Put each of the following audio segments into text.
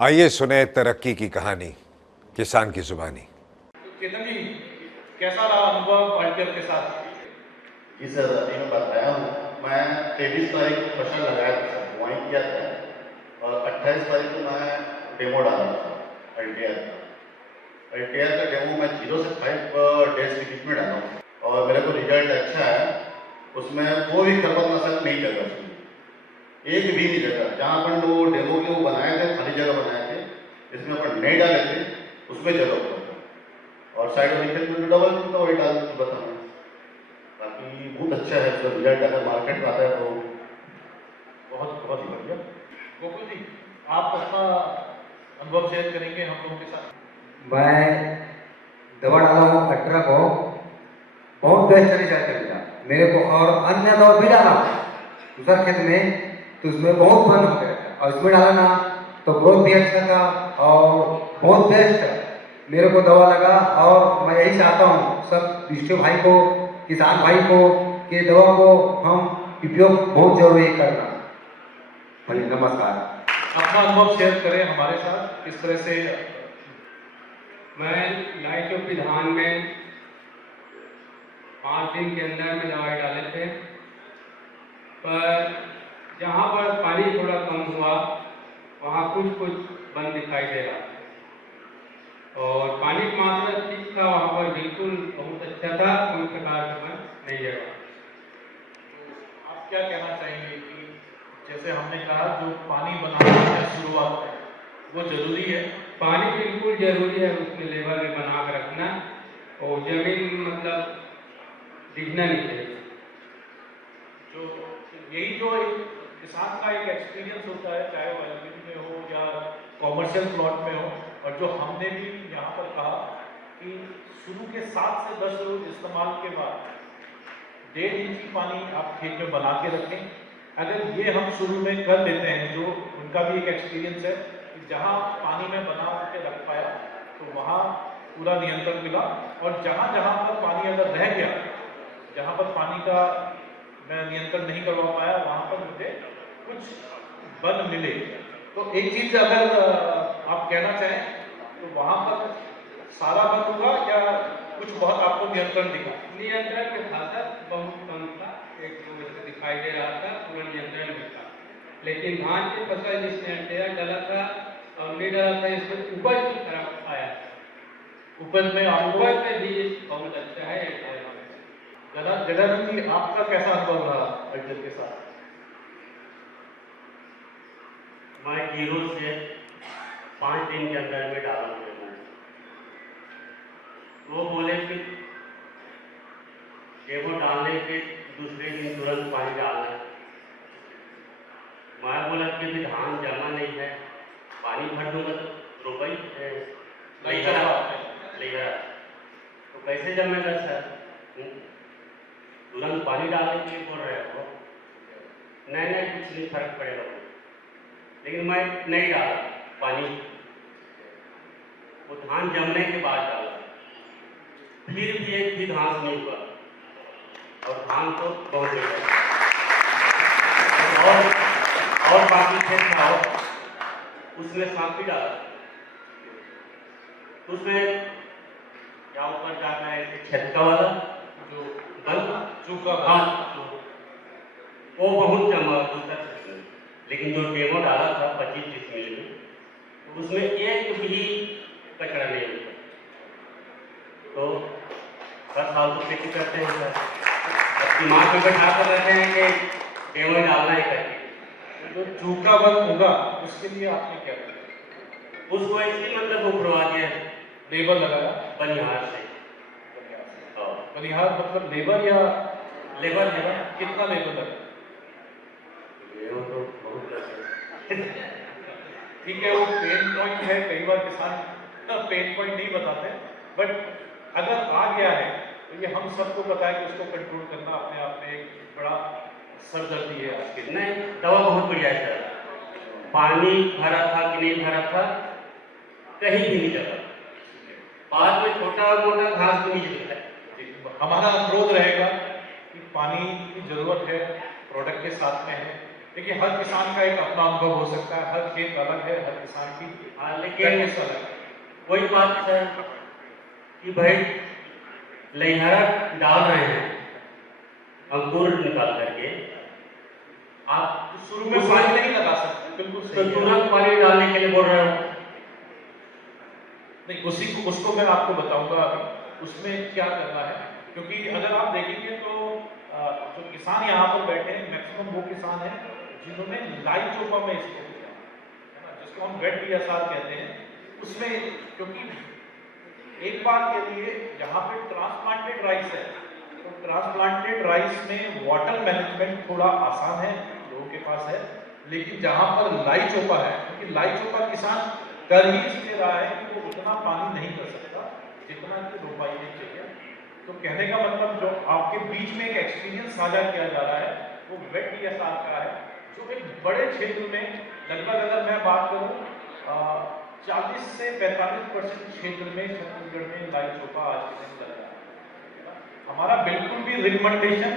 आइए सुने तरक्की की कहानी किसान की जुबानी। चेतन जी, कैसा रहा अनुभव अल्टर के साथ? जी सर, अभी मैं बताया हूँ। मैं 23 तारीख को फसल लगाया था सर, बुआई किया था और 28 तारीख को मैं डेमो डाला था अल्टियर का। अल्टियर का डेमो मैं 0 से 5 डेज के बीच में डाला हूँ और मेरे को रिजल्ट अच्छा है। उसमें कोई भी खरपतनाशक नहीं लगा, उसमें एक भी नहीं लगा। जहाँ अपन वो डेमो के वो बनाए थे, खाली जगह बनाए थे, इसमें अपन नहीं डाले थे, उसमें जगह हुआ था और साइड वाले खेत में जो डबल था वही डाल चुका था मैं। बाकी बहुत अच्छा है, जब रिजल्ट अगर मार्केट में आता है तो बहुत बहुत बढ़िया। गोकुल जी, आप अपना अनुभव शेयर करेंगे हम लोगों के साथ? मैं दवा डाला हूँ 18 को, बहुत बेस्ट रिजल्ट मिला मेरे को। और अन्य दवा भी डाला दूसरा खेत में, तो उसमें बहुत बंद हो गया था और इसमें डाला ना तो ग्रोथ भी अच्छा था और बहुत बेस्ट मेरे को दवा लगा। और मैं यही चाहता हूँ सब विष्णु भाई को, किसान भाई को, कि दवा को हम उपयोग बहुत जरूरी करना। भले नमस्कार। अपना अनुभव शेयर करें हमारे साथ, किस तरह से? मैं लाइटों की धान में 5 दिन के अंदर में दवाई डाले थे, पर जहाँ पर पानी थोड़ा कम हुआ वहाँ कुछ कुछ बंद दिखाई दे रहा था और पानी की मात्रा ठीक था, वहाँ पर बिल्कुल बहुत अच्छा था, कोई प्रकार का बंद नहीं लगा। आप क्या कहना चाहेंगे कि जैसे हमने कहा जो पानी बनाने का शुरुआत है वो जरूरी है? पानी बिल्कुल जरूरी है, उसमें लेवल में बना कर रखना और जमीन मतलब दिखना नहीं चाहिए। जो यही जो एक किसान का एक एक्सपीरियंस होता है, चाहे वो एलपीजी में हो या कॉमर्शियल प्लॉट में हो, और जो हमने भी यहाँ पर कहा कि शुरू के 7 से 10 रोज इस्तेमाल के बाद 1.5 इंची पानी आप खेत में बना के रखें। अगर ये हम शुरू में कर लेते हैं, जो उनका भी एक एक्सपीरियंस है कि जहाँ पानी में बना के रख पाया तो वहाँ पूरा नियंत्रण मिला, और जहाँ जहाँ पर पानी अगर रह गया, जहाँ पर पानी का मैं नियंत्रण नहीं करवा पाया, वहाँ पर मुझे कुछ बल मिले। तो एक चीज़ अगर आप कहना चाहें तो वहाँ पर सारा बंद हुआ या कुछ बहुत आपको नियंत्रण दिखा? नियंत्रण में था सर, बहुत कम था, एक दो वैसे दिखाई दे रहा था, पूरा नियंत्रण में था। लेकिन धान की फसल जिसने अंटेरा डाला था और नहीं डाला था, इसमें उपज भी खराब आया। उपज में आपको उपज में भी बहुत अच्छा है। गदाधर जी, आपका कैसा अनुभव रहा अल्टर के साथ? मैं 0 से 5 दिन के अंदर में डाला हूँ। वो बोले कि डेमो डालने के दूसरे दिन तुरंत पानी डालना है। मैं बोला कि अभी धान जमा नहीं है, पानी भर दूंगा तो रोपाई लेगा तो कैसे जमेगा सर? तुरंत पानी डालने के लिए बोल रहे हो? नहीं कुछ नहीं फर्क पड़ेगा। लेकिन मैं नहीं डाला पानी, वो धान जमने के बाद डाला, फिर भी एक भी घास नहीं हुआ और धान तो बहुत गया। और बाकी खेत था उसमें सांपी डाला, उसमें क्या ऊपर जाना है छक्का वाला जो चूका? हाँ, वो बहुत जमा दूसरा। लेकिन जो डेमो डाला था 25-30 मिली में, उसमें एक भी कचरा नहीं होता। तो हर साल तो खेती करते हैं सर, अब दिमाग में बैठा कर रखे हैं कि डेमो ही डालना ही करके। जो चूका बंद होगा उसके लिए आपने क्या किया? उसको ऐसे मतलब उखड़वा दिया, लेबर लगाया बनिहार से। हाँ, बनिहार मतलब लेबर या लेबर कितना लेबर लगा? वो तो बहुत लगे। ठीक है, वो पेन पॉइंट है, कई बार किसान पेन पॉइंट नहीं बताते, बट अगर आ गया है तो ये हम सबको पता है कि उसको कंट्रोल करना अपने आप में एक बड़ा सरदर्दी है आज के दिन। नहीं, दवा बहुत बढ़िया है सर। पानी भरा था कि नहीं भरा था, कहीं भी नहीं जला। बाद में छोटा मोटा घास भी नहीं जला है। हमारा अनुरोध रहेगा कि पानी की जरूरत है, प्रोडक्ट के साथ में है, देखिए हर किसान का एक अपना अनुभव हो सकता है, हर खेत अलग है, हर किसान की हाँ लेकिन प्रैक्टिस अलग है। वही बात सर कि भाई लैहरा डाल रहे हैं अंकुर निकाल करके, आप शुरू में पानी नहीं लगा सकते, बिल्कुल तो सही है। तुरंत पानी डालने के लिए बोल रहे हो। नहीं, उसको मैं आपको बताऊंगा अभी उसमें क्या करना है, क्योंकि अगर आप देखेंगे तो जो किसान यहाँ पर बैठे हैं मैक्सिमम वो किसान हैं जिन्होंने लाई चोपा में इसको किया है ना, जिसको हम वेट DSR कहते हैं। उसमें क्योंकि एक बात के लिए यहाँ पे ट्रांसप्लांटेड राइस है, तो ट्रांसप्लांटेड राइस में वाटर मैनेजमेंट थोड़ा आसान है, लोगों के पास है। लेकिन जहाँ पर लाई चोपा है, क्योंकि लाई चोपा किसान कर ही इसलिए रहा है कि वो उतना पानी नहीं कर सकता जितना कि रोपाई में चाहिए। तो कहने का मतलब जो आपके बीच में एक एक्सपीरियंस साझा किया जा रहा है वो वेट DSR का है, जो एक बड़े क्षेत्र में लगभग अगर मैं बात करूँ 40 से 45% क्षेत्र में छत्तीसगढ़ में लाई चोपा आज के दिन लग रहा है। हमारा बिल्कुल भी रिकमेंडेशन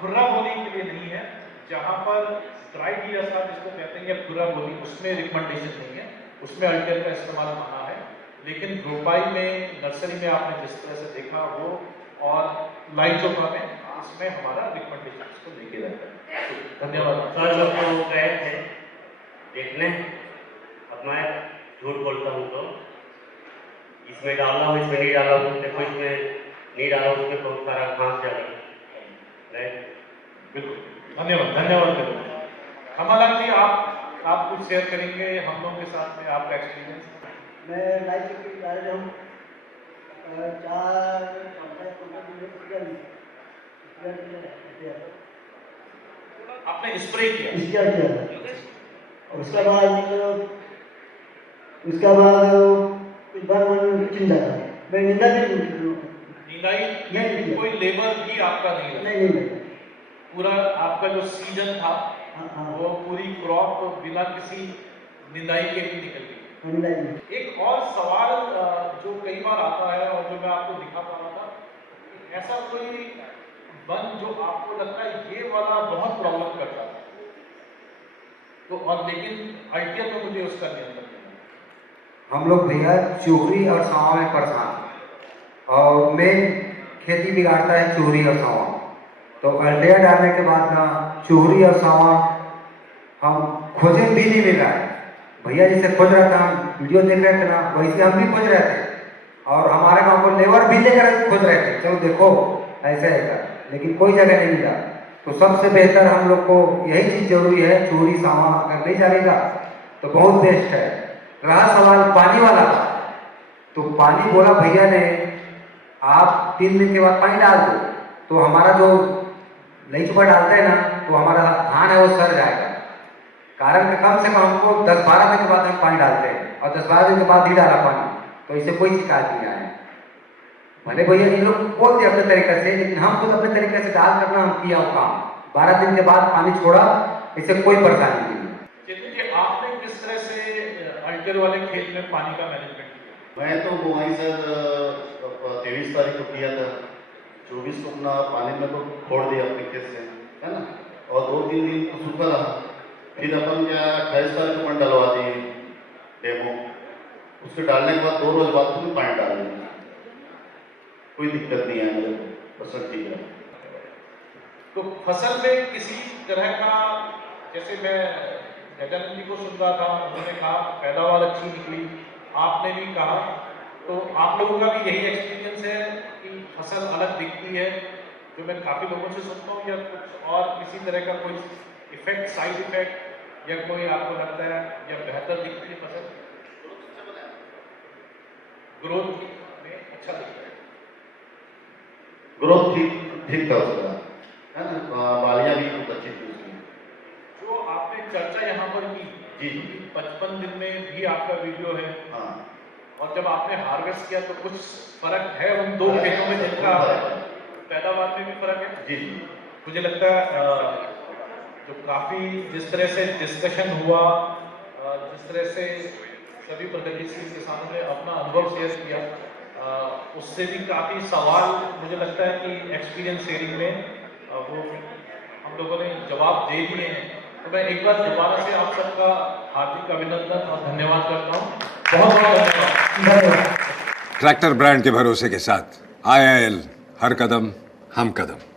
खुर्रा बोली के लिए नहीं है, जहाँ पर ड्राई DSR जिसको कहते हैं या खुर्रा बोली उसमें रिकमेंडेशन नहीं है, उसमें अल्टर का इस्तेमाल मना है। लेकिन रोपाई में नर्सरी में आपने जिस तरह से देखा वो और लाई चोपा में इसमें हमारा रिकमेंडेशन इसको लेके रहता है। धन्यवाद सर लोग तो वो गए थे देखने, अब मैं झूठ बोलता हूँ तो इसमें डाला हूँ इसमें नहीं डाला हूँ, देखो इसमें नहीं डाला हूँ, उसमें बहुत सारा घास जाएगा। बिल्कुल धन्यवाद धन्यवाद। कमललाल जी आप कुछ शेयर करेंगे हम लोगों के साथ में आपका एक्सपीरियंस। मैं लाइफ की कार्य हूँ 4 आपने स्प्रे किया इसका किया और उसके बाद कुछ बार मन चिंता था, मैं निंदा भी निदाई में कोई लेबर भी आपका नहीं लगा? नहीं पूरा आपका जो सीजन था हाँ वो पूरी क्रॉप बिना किसी निदाई के भी निकल गई। निंदा नहीं। एक और सवाल जो कई बार आता है और जो मैं आपको दिखा पा रहा था, ऐसा कोई वन जो आपको लगता है ये वाला बहुत प्रॉब्लम करता था, तो और लेकिन आइडिया तो मुझे उसका नियंत्रण करना है। हम लोग भैया चूहरी और सांवा में परेशान, और मेन खेती बिगाड़ता है चूहरी और सांवा। तो अल्टिया डालने के बाद ना चूहरी और सांवा हम खोजे भी नहीं मिल रहा है। भैया जैसे खोज रहा था, हम वीडियो देख रहे थे ना, वैसे हम भी खोज रहे थे, और हमारे गांव को लेबर भी लेकर खोज रहे थे, चलो देखो ऐसे है, लेकिन कोई जगह नहीं मिला। तो सबसे बेहतर हम लोग को यही चीज जरूरी है, चूहरी सांवा अगर नहीं चलेगा तो बहुत बेस्ट है। रहा सवाल पानी वाला, तो पानी बोला भैया ने आप 3 दिन के बाद पानी डाल दो, तो हमारा जो लई चुका डालते हैं ना, तो हमारा धान है वो सड़ जाएगा। कारण कि कम से कम हमको 10-12 दिन के बाद हम पानी डालते हैं, और 10-12 दिन के बाद ही डाला पानी, तो इससे कोई शिकायत नहीं आया। भले भैया इन लोग बोल दिया अपने तरीके से, लेकिन हम खुद अपने तरीके से डाल करना हम किया वो काम। 12 दिन के बाद पानी छोड़ा, इससे कोई परेशानी नहीं। चेतन जी आपने किस तरह से अल्टर वाले खेत में पानी का मैनेजमेंट किया? मैं तो बुआई सर 23 तारीख को किया था, 24 को अपना पानी में तो छोड़ दिया अपने खेत से, है ना, और 2-3 दिन तो सूखा रहा। फिर अपन क्या 28 तारीख को अपन डलवा दिए डेमो, उसके डालने के बाद 2 रोज बाद फिर पानी डाल दिया, कोई दिक्कत नहीं है मेरे को, फसल ठीक है। तो फसल में किसी तरह का, जैसे मैं गजानंद जी को सुन रहा था, उन्होंने कहा पैदावार अच्छी निकली, आपने भी कहा, तो आप लोगों का भी यही एक्सपीरियंस है कि फसल अलग दिखती है, जो मैं काफ़ी लोगों से सुनता हूँ, या कुछ और किसी तरह का कोई इफेक्ट, साइड इफेक्ट, या कोई आपको लगता है या बेहतर दिखती है फसल? ग्रोथ में अच्छा दिखता है, ग्रोथ ठीक था उसका, है ना, बालियाँ भी बहुत अच्छी थी उसकी। जो आपने चर्चा यहाँ पर की जी 55 दिन में भी आपका वीडियो है, हाँ, और जब आपने हार्वेस्ट किया तो कुछ फर्क है उन 2 खेतों में जिनका पैदावार में भी फर्क है? जी मुझे लगता है जो काफ़ी जिस तरह से डिस्कशन हुआ, जिस तरह से सभी प्रगतिशील किसानों ने अपना अनुभव शेयर किया, उससे भी काफ़ी सवाल मुझे लगता है कि एक्सपीरियंस शेयरिंग में वो हम लोगों ने जवाब दे दिए हैं। तो मैं एक बार दोबारा से आप सबका हार्दिक अभिनंदन और धन्यवाद करता हूँ। बहुत बहुत धन्यवाद। धन्यवाद। ट्रैक्टर ब्रांड के भरोसे के साथ IIL, हर कदम हम कदम।